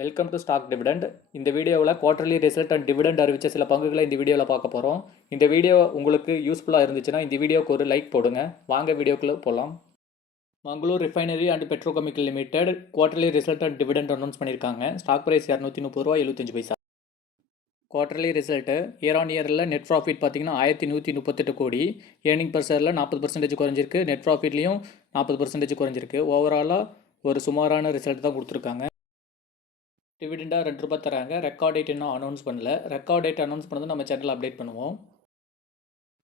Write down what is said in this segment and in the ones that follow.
Welcome to stock dividend. இந்த வீடியோவில் quarterly result and dividend அறிவிச்ச சில பங்குகளை இந்த வீடியோவில் பார்க்க போகிறோம். இந்த வீடியோ உங்களுக்கு யூஸ்ஃபுல்லாக இருந்துச்சுன்னா இந்த வீடியோக்கு ஒரு லைக் போடுங்க. வாங்க வீடியோக்குள்ளே போகலாம். Mangalore refinery and petrochemical limited quarterly result and dividend announce பண்ணியிருக்காங்க. ஸ்டாக் ப்ரைஸ் 230 ரூபா 75 பைசா. குவார்டர்லி ரிசல்ட்டு இயர் ஆன் இயரில் நெட் ப்ராஃபிட் பார்த்தீங்கன்னா 1138 கோடி, ஏர்னிங் பர் ஷேரில் 40% குறைஞ்சிருக்கு, நெட் ப்ராஃபிட்லேயும் 40% குறைஞ்சிருக்கு. ஓவராலாக ஒரு சுமாரான ரிசல்ட் தான் கொடுத்துருக்காங்க. டிவிடெண்டாக 2 ரூபா தராங்க. ரெக்கார்ட் டேட் இன்னும் அனௌன்ஸ் பண்ணல. ரெக்கார்ட் டேட் அனௌன்ஸ் பண்ணது நம்ம சேனல் அப்டேட் பண்ணுவோம்.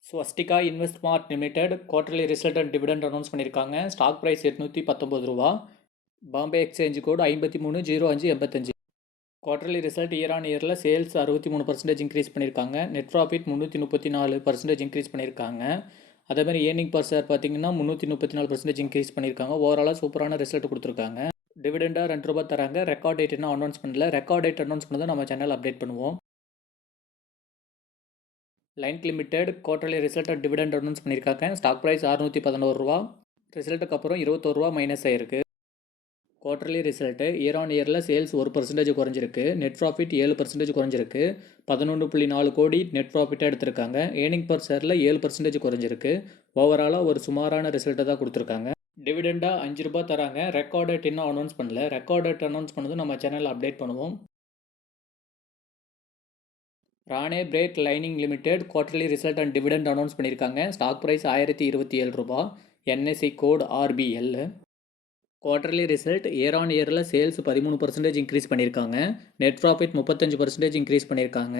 Swastika Investmart limited quarterly result and dividend announce பண்ணியிருக்காங்க. ஸ்டாக் ப்ரைஸ் 819 ரூபா. Bombay exchange code 530585. Quarterly result year on இயரில் சேல்ஸ் 63% இன்க்ரீஸ் பண்ணியிருக்காங்க. நெட் ப்ராஃபிட் 334% இன்க்ரீஸ் பண்ணியிருக்காங்க. அதேமாதிரி ஏர்னிங் பர் ஷேர் பார்த்தீங்கன்னா 334% இன்க்ரீஸ் பண்ணியிருக்காங்க. ஓவராலாக சூப்பரான ரிசல்ட் கொடுத்துருக்காங்க. டிவிடெண்டாக 2 ரூபா தராங்க. ரெக்கார்ட் டேட் இன்னும் அனௌன்ஸ் பண்ணல. ரெக்கார்ட் டேட் அனௌன்ஸ் பண்ணதை நம்ம சேனல் அப்டேட் பண்ணுவோம். Linc limited quarterly result and dividend announce பண்ணியிருக்காங்க. ஸ்டாக் ப்ரைஸ் 611 ரூபா. ரிசல்ட்டுக்கு அப்புறம் 21 ரூபா மைனஸ் ஆயிருக்கு. குவார்டர்லி ரிசல்ட்டு இயர் ஆன் இயரில் சேல்ஸ் 1% குறைஞ்சிருக்கு, நெட் ப்ராஃபிட் 7% குறைஞ்சிருக்கு, 11.4 கோடி நெட் ப்ராஃபிட்டாக எடுத்திருக்காங்க. ஏர்னிங் பர் ஷேரில் 7% குறைஞ்சிருக்கு. ஓவராலாக ஒரு சுமாரான ரிசல்ட்டை தான் கொடுத்துருக்காங்க. டிவிடெண்டாக 5 ரூபா தராங்க. ரெக்கார்ட் டேட் இன்னும் அனௌன்ஸ் பண்ணல. ரெக்கார்ட் டேட் அனௌன்ஸ் பண்ணது நம்ம சேனல் அப்டேட் பண்ணுவோம். Rane brake lining limited quarterly result and dividend announce பண்ணியிருக்காங்க. ஸ்டாக் ப்ரைஸ் 1027 ரூபா. NSE code RBL. Quarterly result year on இயரில் சேல்ஸ் 13% இன்க்ரீஸ் பண்ணியிருக்காங்க. நெட் ப்ராஃபிட் 35% இன்க்ரீஸ் பண்ணியிருக்காங்க.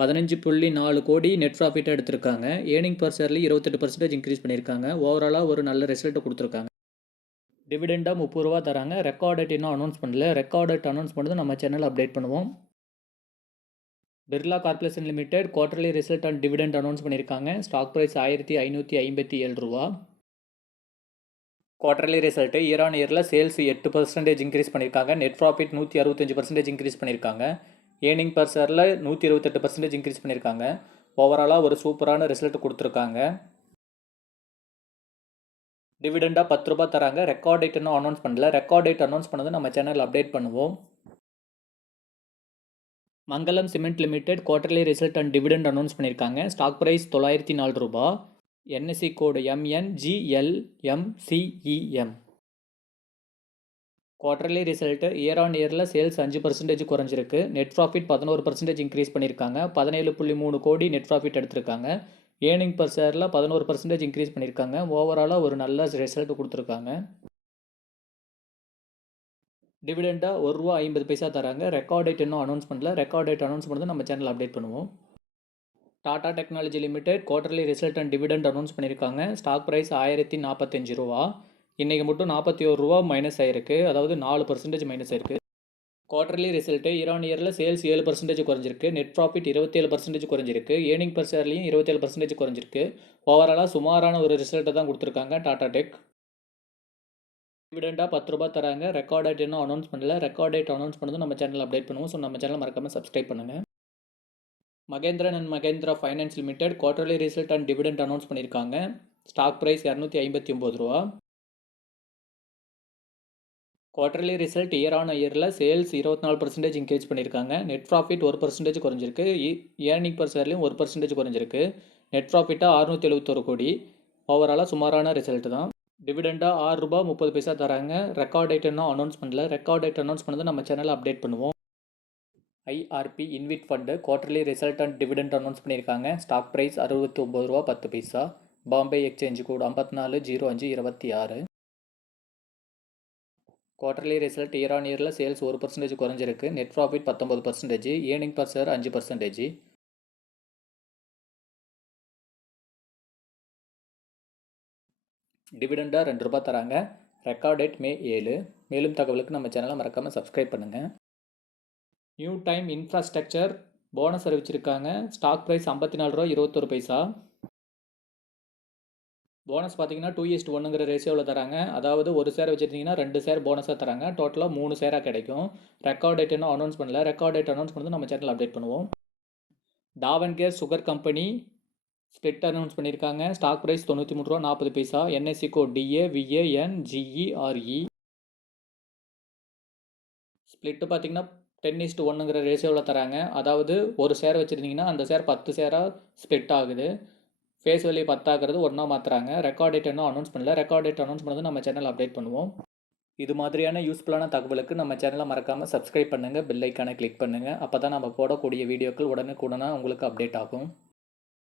15.4 கோடி நெட் ப்ராஃபிட்டாக எடுத்திருக்காங்க. ஏர்னிங் பர் ஷேர்லேயும் 28% இன்க்ரீஸ் பண்ணியிருக்காங்க. ஓவராலாக ஒரு நல்ல ரிசல்ட் கொடுத்துருக்காங்க. டிவிடெண்டாக 30 ரூபா தராங்க. ரெக்கார்ட் டேட் இன்னும் அனௌன்ஸ் பண்ணல. ரெக்கார்ட் டேட் அனௌன்ஸ் பண்ணது நம்ம சேனல் அப்டேட் பண்ணுவோம். Birla corporation limited quarterly result and dividend announce பண்ணியிருக்காங்க. ஸ்டாக் ப்ரைஸ் 1557 ரூபா. குவார்டர்லி ரிசல்ட்டு இயர் ஆன் இயரில் சேல்ஸ் 8% இன்க்ரீஸ் பண்ணியிருக்காங்க. நெட் ப்ராஃபிட் 165% இன்க்ரீஸ் பண்ணியிருக்காங்க. ஏர்னிங் பர் ஷேரில் 128% இன்க்ரீஸ் பண்ணியிருக்காங்க. ஓவராலாக ஒரு சூப்பரான ரிசல்ட் கொடுத்துருக்காங்க. டிவிடெண்டாக 10 ரூபா தராங்க. ரெக்கார்ட் டேட் இன்னும் அனௌன்ஸ் பண்ணல. ரெக்கார்ட் டேட் அனௌன்ஸ் பண்ணது நம்ம சேனல் அப்டேட் பண்ணுவோம். Mangalam cement limited quarterly result and dividend announce பண்ணியிருக்காங்க. ஸ்டாக் ப்ரைஸ் 904 ரூபா. NSE code MNGLMCEM. Quarterly result year on இயரில் சேல்ஸ் 5% குறைஞ்சிருக்கு. நெட் ப்ராஃபிட் 11% இன்க்ரீஸ் பண்ணியிருக்காங்க. 17.3 கோடி நெட் ப்ராஃபிட் எடுத்திருக்காங்க. ஏர்னிங் பர் ஷேரில் 11% இன்க்ரீஸ் பண்ணியிருக்காங்க. ஓவராலாக ஒரு நல்ல ரிசல்ட் கொடுத்துருக்காங்க. டிவிடெண்டாக 1 ரூபா 50 பைசா தராங்க. ரெக்கார்ட் டேட் இன்னும் அனௌன்ஸ் பண்ணல. ரெக்கார்ட் டேட் அனௌன்ஸ் பண்ணது நம்ம சேனல் அப்டேட் பண்ணுவோம். Tata technology limited quarterly result and dividend announce பண்ணியிருக்காங்க. ஸ்டாக் ப்ரைஸ் 1045 ரூபா. இன்றைக்கி மட்டும் 41 ரூபா மைனஸ் ஆயிருக்கு. அதாவது 4% மைனஸ் ஆயிருக்கு. குவார்டர்லி ரிசல்ட்டு இயர் ஆன் இயரில் சேல்ஸ் 7% குறைஞ்சிருக்கு. நெட் ப்ராஃபிட் 27% குறைஞ்சிருக்கு. ஏர்னிங் பர் ஷேர்லையும் 27% குறைஞ்சிருக்கு. ஓவராலாக சுமாரான ஒரு ரிசல்ட்டை தான் கொடுத்துருக்காங்க டாடா டெக். டிவிடெண்டாக 10 ரூபா தராங்க. ரெக்கார்ட் டேட் இன்னும் அனௌன்ஸ் பண்ணல. ரெக்கார்ட் டேட் அனௌன்ஸ் பண்ணது நம்ம சேனல் அப்டேட் பண்ணுவோம். ஸோ நம்ம சேனல் மறக்காமல் சப்ஸ்கிரைப் பண்ணுங்கள். Mahendran and Mahindra finance limited quarterly result and dividend announce பண்ணியிருக்காங்க. ஸ்டாக் ப்ரைஸ் 259 ரூபா. குவார்டர்லி ரிசல்ட் இயர் ஆன் இயரில் சேல்ஸ் 24% இன்க்ரீஸ் பண்ணியிருக்காங்க. நெட் ப்ராஃபிட் 1% குறைஞ்சிருக்கு. ஏர்னிங் பர் ஷேர்லையும் 1% குறைஞ்சிருக்கு. நெட் ப்ராஃபிட்டாக 671 கோடி. ஓவராலாக சுமாரான ரிசல்ட் தான். டிவிடெண்டாக 6 ரூபா 30 பைசா தராங்க. ரெக்கார்ட் டேட் இன்னும் அனௌன்ஸ் பண்ணல. ரெக்கார்ட் டேட் அனௌன்ஸ் பண்ணது நம்ம சேனல் அப்டேட் பண்ணுவோம். IRP InvIT fund quarterly result and dividend announce பண்ணியிருக்காங்க. ஸ்டாக் ப்ரைஸ் 69 ரூபா 10 பைசா. Bombay exchange code 540526. Quarterly result year on இயரில் சேல்ஸ் 1% குறைஞ்சிருக்கு. Net profit 19%. Earning per share 5%. டிவிடெண்டாக 2 ரூபா தராங்க. Record date May 7. மேலும் தகவலுக்கு நம்ம சேனலை மறக்காமல் சப்ஸ்கிரைப் பண்ணுங்கள். நியூ டைம் இன்ஃப்ராஸ்ட்ரக்சர் போனஸ் அறிவிச்சிருக்காங்க. ஸ்டாக் ப்ரைஸ் 54 ரூபா 21 பைசா. போனஸ் பார்த்தீங்கன்னா 2:1ங்கிற ரேஷியோவில் தராங்க. அதாவது ஒரு ஷேர் வச்சுருந்தீங்கன்னா 2 ஷேர் போனஸாக தராங்க. டோட்டலாக 3 ஷேராக கிடைக்கும். ரெக்கார்ட் டேட் இன்னும் அனௌன்ஸ் பண்ணல. ரெக்கார்ட் டேட் அனௌன்ஸ் பண்ணது நம்ம சேனல் அப்டேட் பண்ணுவோம். Davangere sugar company split announce பண்ணியிருக்காங்க. ஸ்டாக் ப்ரைஸ் 93 ரூபா 40 பைசா. NSE code DAVANGERE. ஸ்ப்ளிட்டு பார்த்தீங்கன்னா 10:1ங்கிற ரேஷியோவில் தராங்க. அதாவது ஒரு ஷேர் வச்சுருந்தீங்கன்னா அந்த ஷேர் 10 ஷேராக ஸ்ப்ளிட் ஆகுது. ஃபேஸ் வேல்யூ 10 ஆகிறது 1 மாற்றுறாங்க. ரெக்கார்ட் டேட் இன்னும் அனௌன்ஸ் பண்ணல. ரெக்கார்ட் டேட் அனௌன்ஸ் பண்ணது நம்ம சேனல் அப்டேட் பண்ணுவோம். இது மாதிரியான யூஸ்ஃபுல்லான தகவலுக்கு நம்ம சேனலை மறக்காமல் சப்ஸ்கிரைப் பண்ணுங்கள், பெல் ஐக்கானை கிளிக் பண்ணுங்கள். அப்போ தான் நம்ம போடக்கூடிய வீடியோக்கள் உடனுக்குடனே உங்களுக்கு அப்டேட் ஆகும்.